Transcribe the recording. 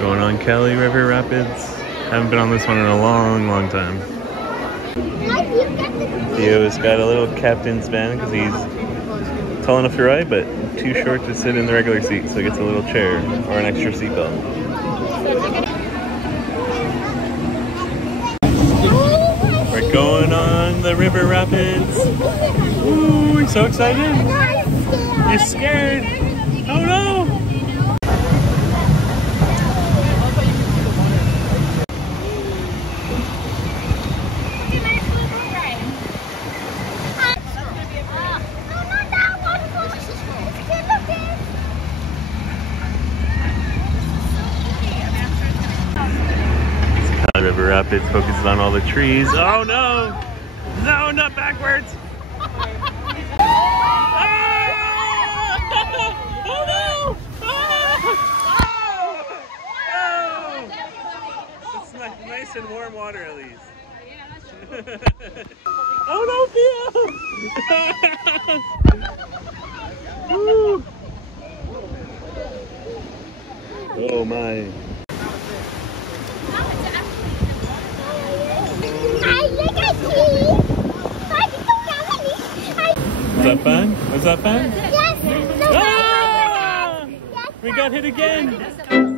Going on Kelly River Rapids. Haven't been on this one in a long time. Theo's got a little captain's band because he's tall enough to ride, but too short to sit in the regular seat, so he gets a little chair or an extra seatbelt. We're going on the river rapids. Ooh, we're so excited. You're scared. Oh no! River Rapids focuses on all the trees. Oh no! No, not backwards! Oh no! It's nice and warm water at least. Oh no, Theo! Oh my. Was that fun? Was that fun? Yes! Ah! We got hit again!